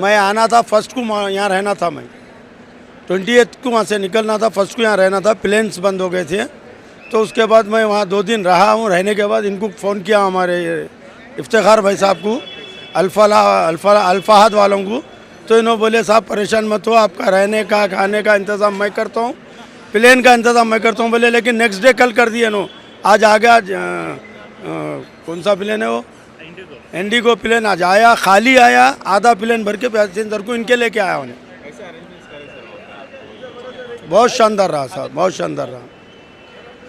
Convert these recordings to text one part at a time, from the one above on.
मैं आना था फर्स्ट को, यहाँ रहना था। मैं 28 को वहाँ से निकलना था, फर्स्ट को यहाँ रहना था। प्लेन्स बंद हो गए थे, तो उसके बाद मैं वहाँ 2 दिन रहा हूँ। रहने के बाद इनको फ़ोन किया, हमारे इफ्तिखार भाई साहब को, अल्फाहद वालों को। तो इन्होंने बोले साहब परेशान मत हो, आपका रहने का खाने का इंतज़ाम मैं करता हूँ, प्लेन का इंतज़ाम मैं करता हूँ। बोले लेकिन नेक्स्ट डे कल कर दिए नो। आज आ गया, कौन सा प्लेन है वो, इंडिगो प्लेन आज आया, खाली आया, आधा प्लेन भर के पैसेंजर को इनके लेके आया उन्हें। बहुत शानदार रहा साहब, बहुत शानदार रहा,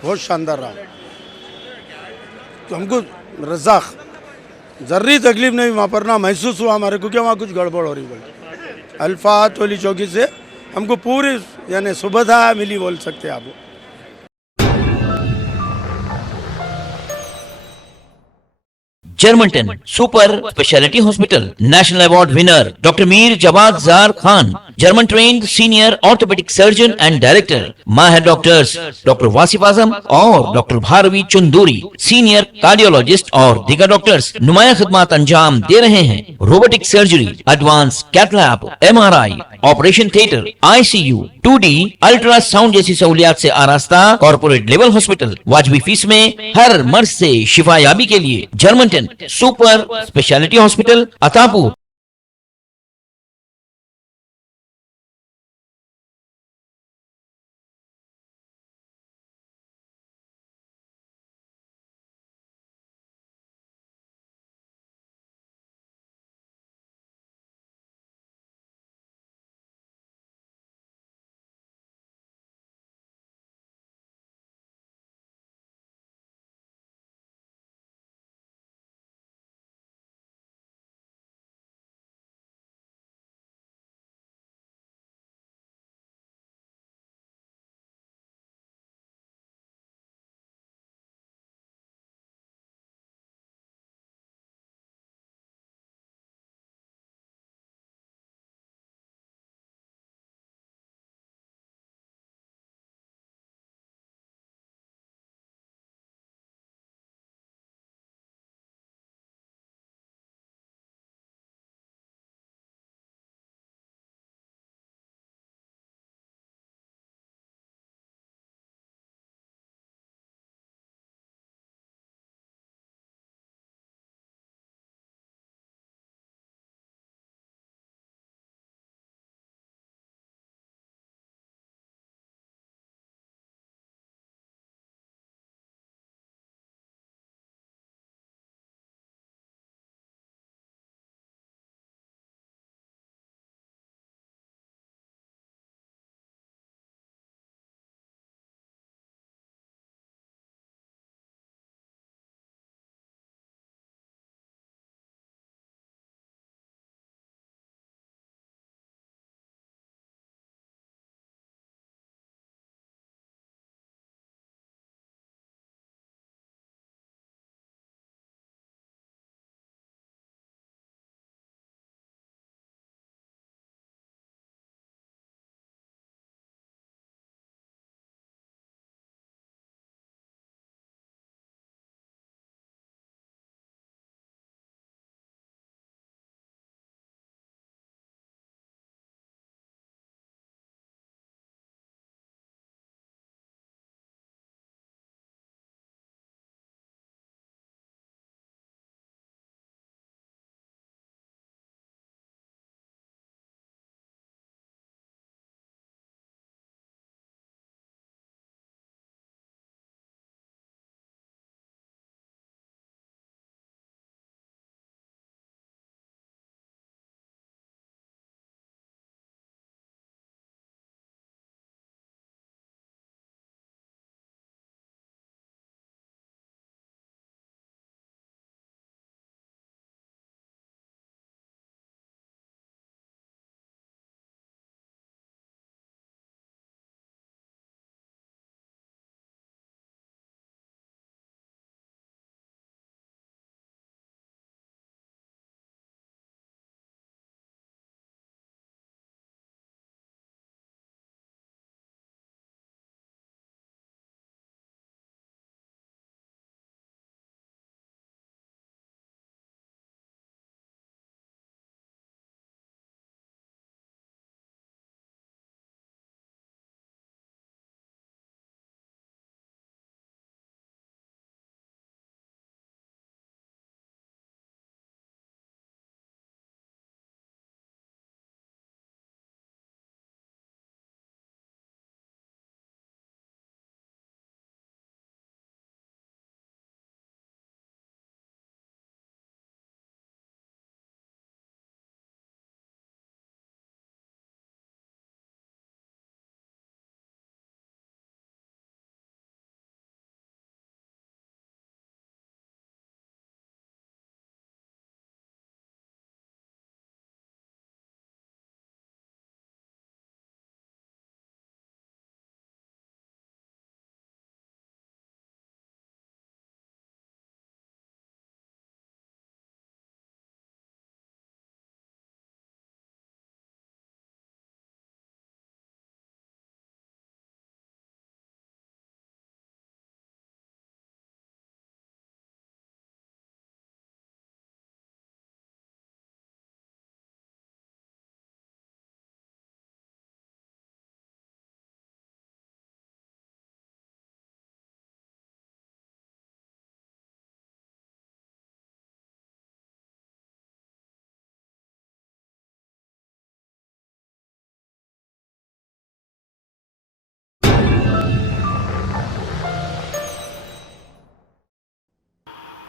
बहुत शानदार रहा। तो हमको रज़ाक ज़र्री तकलीफ नहीं वहाँ पर ना महसूस हुआ हमारे को कि वहाँ कुछ गड़बड़ हो रही। बोल अल्फा टोलीचौकी से हमको पूरी यानी सुविधा मिली बोल सकते हैं आप। Germanten super speciality hospital, national award winner doctor Mir Jawad Zar Khan, German trained senior orthopaedic surgeon and director, माहिर डॉक्टर्स डॉक्टर वासिफ आजम और doctor Bharvi Chunduri, senior cardiologist और दीगर डॉक्टर्स नुमाया खिदमत अंजाम दे रहे हैं। Robotic surgery, advance cath lab, MRI, operation theatre, ICU, 2D ultrasound जैसी सहूलियात से आरास्ता कॉर्पोरेट लेवल हॉस्पिटल, वाजबी फीस में हर मर्ज से शिफायाबी के लिए Germanton super speciality hospital, Attapur.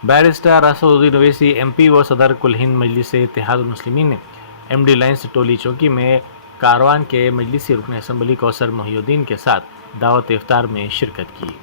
बैरिस्टर असदुद्दीन ओवैसी MP व सदर कुल हिंद मजलिस इत्तेहाद मुस्लिमीन ने MD लाइन्स टोलीचौकी में कारवान के मजलिसी रुकन असम्बली कौसर मोहिउद्दीन के साथ दावत-ए-इफ्तार में शिरकत की।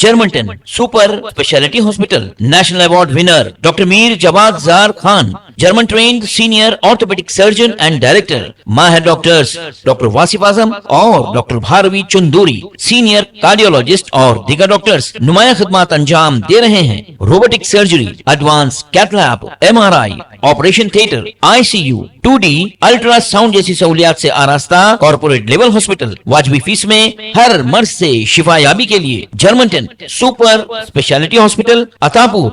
Germanten super speciality hospital, national award winner doctor Mir Jawad Zar Khan, German trained senior orthopaedic surgeon and director, माहिर डॉक्टर्स डॉक्टर वासिफ आजम और doctor Bharvi Chunduri, senior cardiologist और दीगर डॉक्टर्स नुमाया खिदमत अंजाम दे रहे हैं। Robotic surgery, advance cath lab, MRI, operation theatre, ICU, 2D ultrasound जैसी सहूलियात से आरास्ता कॉर्पोरेट लेवल हॉस्पिटल, वाजबी फीस में हर मर्ज से शिफायाबी के लिए Germanton super speciality hospital, Attapur.